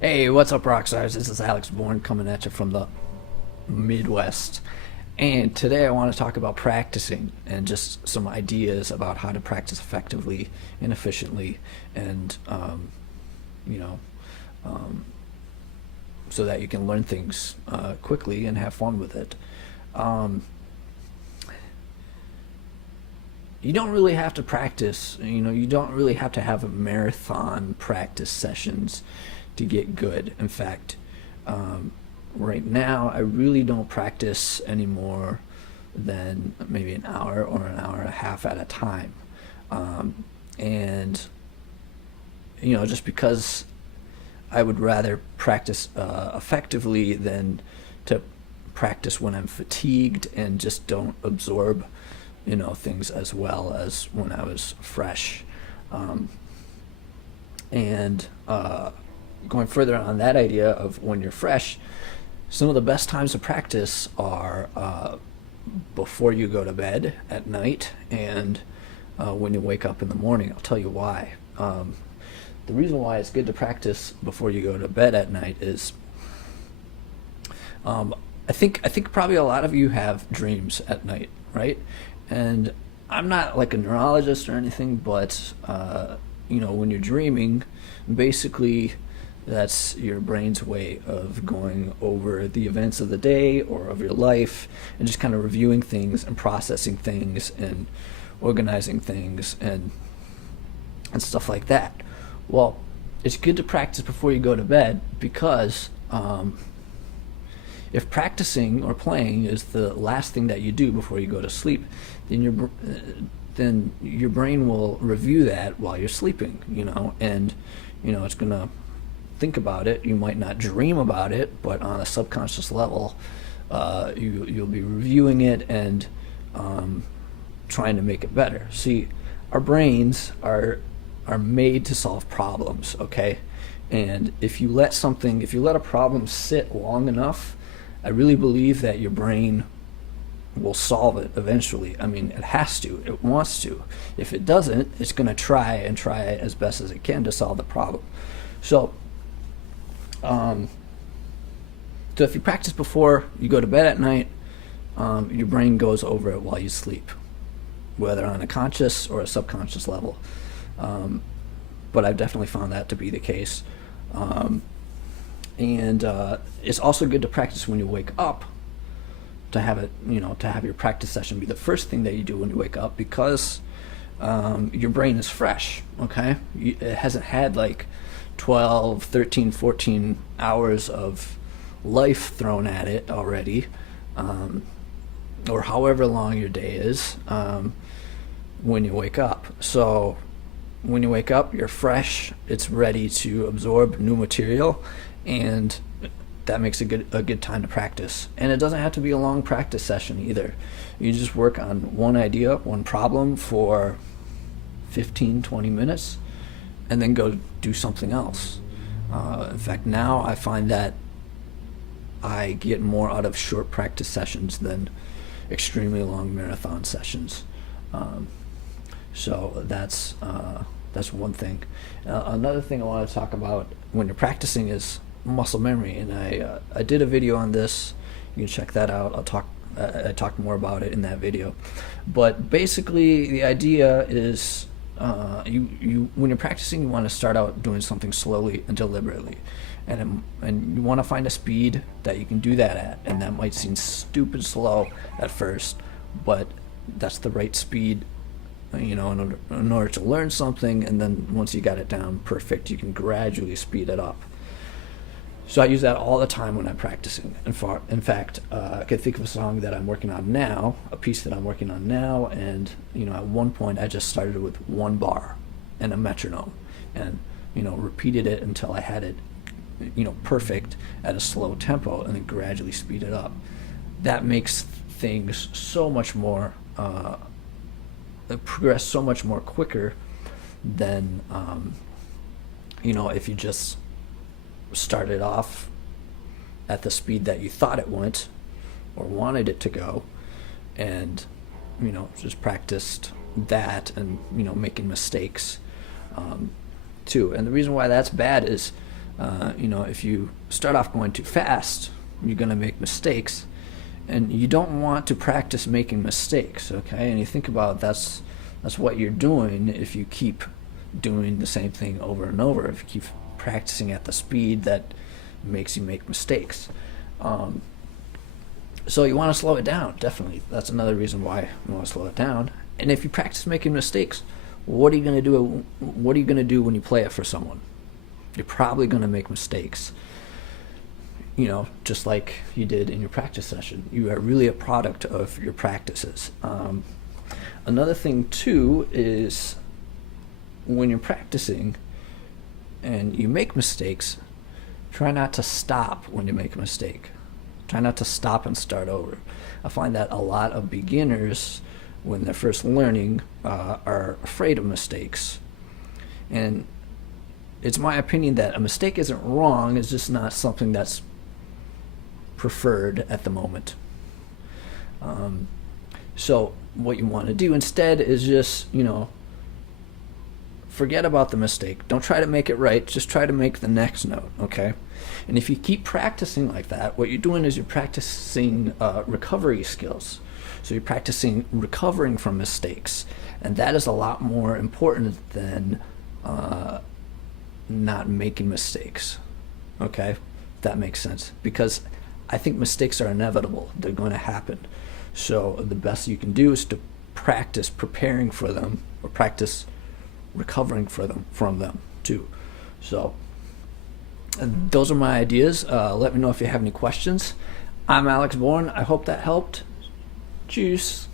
Hey, what's up, Rockstars? This is Alex Bourne coming at you from the Midwest. And today I want to talk about practicing and just some ideas about how to practice effectively and efficiently and, you know, um, so that you can learn things quickly and have fun with it. Um, you don't really have to practice, you don't really have to have a marathon practice sessions to get good. In fact, um, right now I really don't practice anymore than maybe an hour or an hour and a half at a time. Um, and, just because I would rather practice effectively than to practice when I'm fatigued and just don't absorb, things as well as when I was fresh. Um, and Going further on that idea of when you're fresh, some of the best times to practice are before you go to bed at night and when you wake up in the morning. I'll tell you why. The reason why it's good to practice before you go to bed at night is um, I think probably a lot of you have dreams at night, right? And I'm not like a neurologist or anything, but when you're dreaming, basically that's your brain's way of going over the events of the day or of your life and just kind of reviewing things and processing things and organizing things and stuff like that. Well, it's good to practice before you go to bed because if practicing or playing is the last thing that you do before you go to sleep, then your brain will review that while you're sleeping, and it's gonna think about it. You might not dream about it, but on a subconscious level, you'll be reviewing it and trying to make it better. See, our brains are made to solve problems, okay? And if you let a problem sit long enough, I really believe that your brain will solve it eventually. I mean, it has to. It wants to. If it doesn't, it's going to try as best as it can to solve the problem. So, um, so if you practice before you go to bed at night, your brain goes over it while you sleep, whether on a conscious or a subconscious level. Um, but I've definitely found that to be the case. Um, and It's also good to practice when you wake up, to have it, to have your practice session be the first thing that you do when you wake up, because your brain is fresh, okay? It hasn't had like 12, 13, 14 hours of life thrown at it already, or however long your day is when you wake up. So when you wake up, you're fresh, it's ready to absorb new material, and that makes a good time to practice. And it doesn't have to be a long practice session either. You just work on one idea, one problem for 15, 20 minutes, and then go do something else. In fact, now I find that I get more out of short practice sessions than extremely long marathon sessions. Um, so that's one thing. Another thing I want to talk about when you're practicing is muscle memory, and I did a video on this. You can check that out. I talked more about it in that video. But basically, the idea is you when you're practicing, you want to start out doing something slowly and deliberately, and you want to find a speed that you can do that at, and that might seem stupid slow at first, but that's the right speed, in order to learn something. And then once you got it down perfect, you can gradually speed it up. So I use that all the time when I'm practicing. In fact, I can think of a song that I'm working on now, a piece that I'm working on now, and at one point I just started with one bar and a metronome, and repeated it until I had it, perfect at a slow tempo, and then gradually speed it up. That makes things so much more, progress so much more quicker than, if you just started off at the speed that you thought it went or wanted it to go, and just practiced that, and making mistakes too. And the reason why that's bad is If you start off going too fast, you're going to make mistakes, and you don't want to practice making mistakes, okay? And you think about that's what you're doing if you keep doing the same thing over and over, if you keep practicing at the speed that makes you make mistakes. So you want to slow it down, definitely. That's another reason why you want to slow it down. And if you practice making mistakes, what are you going to do? What are you going to do when you play it for someone? You're probably going to make mistakes, just like you did in your practice session. You are really a product of your practices. Another thing too is when you're practicing and you make mistakes, try not to stop when you make a mistake. Try not to stop and start over. I find that a lot of beginners, when they're first learning, are afraid of mistakes. And it's my opinion that a mistake isn't wrong, it's just not something that's preferred at the moment. So what you want to do instead is just, forget about the mistake. Don't try to make it right, just try to make the next note, okay? And if you keep practicing like that, what you're doing is you're practicing recovery skills. So you're practicing recovering from mistakes. And that is a lot more important than not making mistakes, okay? If that makes sense. Because I think mistakes are inevitable. They're going to happen. So the best you can do is to practice preparing for them, or practice recovering from them too. So those are my ideas. Let me know if you have any questions. I'm Alex Bourne. I hope that helped. Cheers.